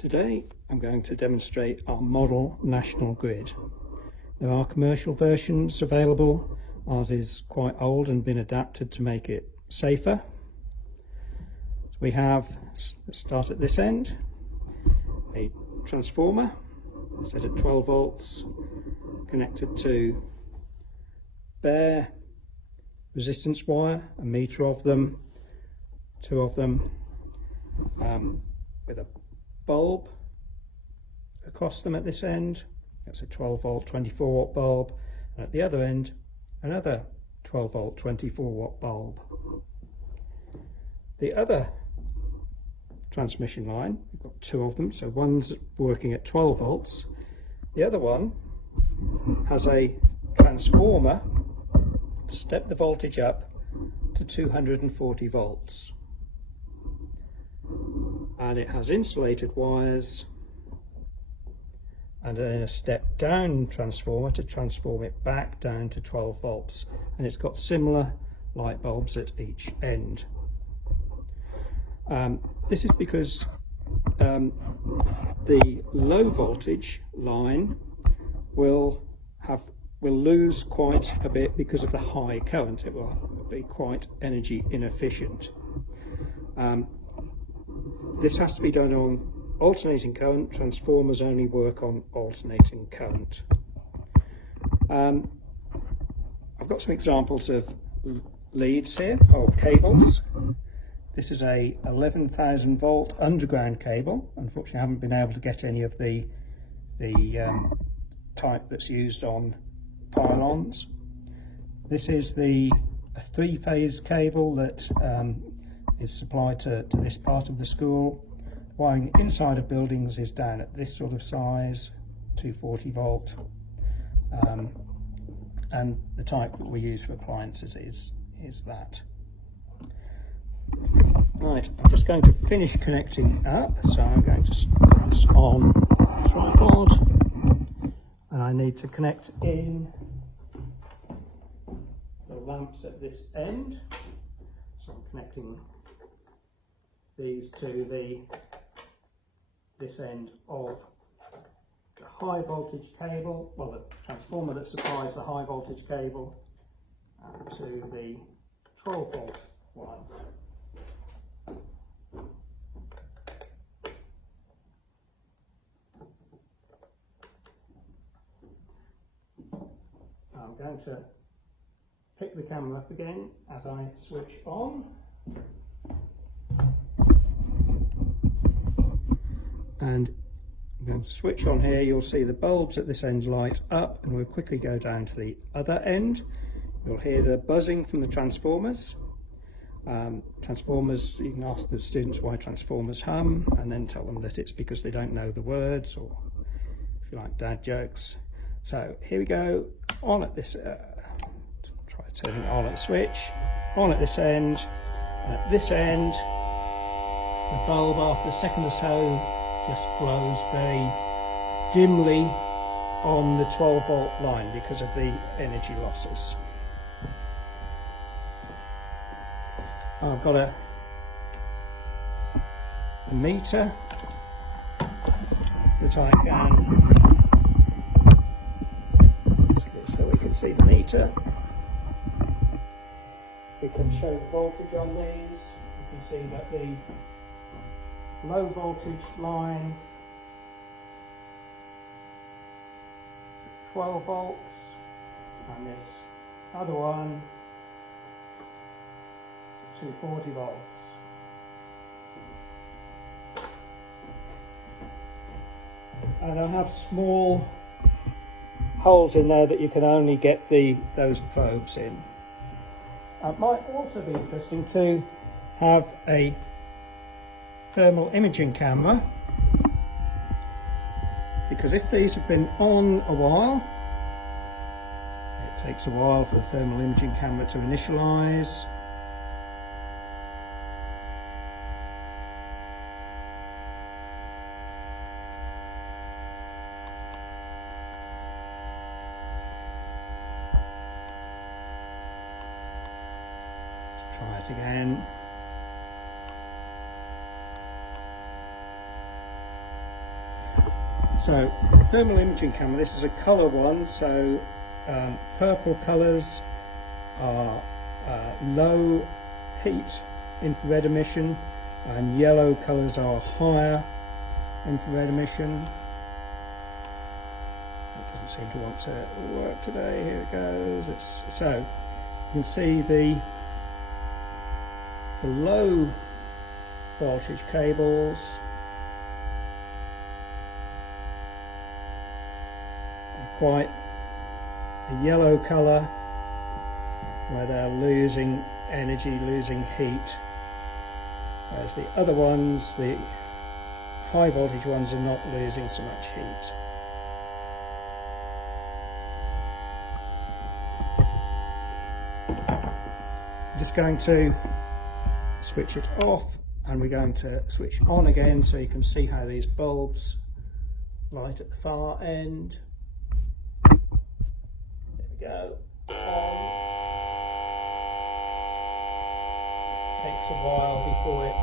Today I'm going to demonstrate our model national grid. There are commercial versions available. Ours is quite old and been adapted to make it safer. So we have, let's start at this end, a transformer set at 12 volts connected to bare resistance wire, a meter of them, two of them, with a bulb across them at this end. That's a 12 volt 24 watt bulb, and at the other end another 12 volt 24 watt bulb. The other transmission line, we've got two of them, so one's working at 12 volts, the other one has a transformer to step the voltage up to 240 volts. And it has insulated wires and then a step down transformer to transform it back down to 12 volts, and it's got similar light bulbs at each end. This is because the low voltage line will lose quite a bit because of the high current. It will be quite energy inefficient. This has to be done on alternating current. Transformers only work on alternating current. I've got some examples of leads here, or cables. This is a 11,000 volt underground cable. Unfortunately, I haven't been able to get any of the type that's used on pylons. This is a three-phase cable that is supplied to this part of the school. Wiring inside of buildings is down at this sort of size, 240 volt, and the type that we use for appliances is that. Right, I'm just going to finish connecting up, so I'm going to put this on tripod, and I need to connect in the lamps at this end. So I'm connecting these to this end of the high voltage cable, well, the transformer that supplies the high voltage cable, to the 12 volt one. I'm going to pick the camera up again as I switch on. And I'm going to switch on here. You'll see the bulbs at this end light up, and we'll quickly go down to the other end. You'll hear the buzzing from the transformers. Transformers, you can ask the students why transformers hum, and then tell them that it's because they don't know the words, or if you like, dad jokes. So here we go, on at this, try turning on at the switch, on at this end, and at this end, the bulb after a second or so just glows very dimly on the 12 volt line because of the energy losses. I've got a meter that I can, so we can see the meter. We can show the voltage on these. You can see that the low voltage line, 12 volts, and this other one, 240 volts. And I have small holes in there that you can only get those probes in. It might also be interesting to have a thermal imaging camera, because if these have been on a while, it takes a while for the thermal imaging camera to initialize. Let's try it again. So, thermal imaging camera, this is a colour one, so purple colours are low heat infrared emission, and yellow colours are higher infrared emission. It doesn't seem to want to work today. Here it goes. So you can see the low voltage cables are quite a yellow colour, where they're losing energy, losing heat, whereas the other ones, the high voltage ones, are not losing so much heat. I'm just going to switch it off, and we're going to switch on again so you can see how these bulbs light at the far end. There we go. On. Takes a while before it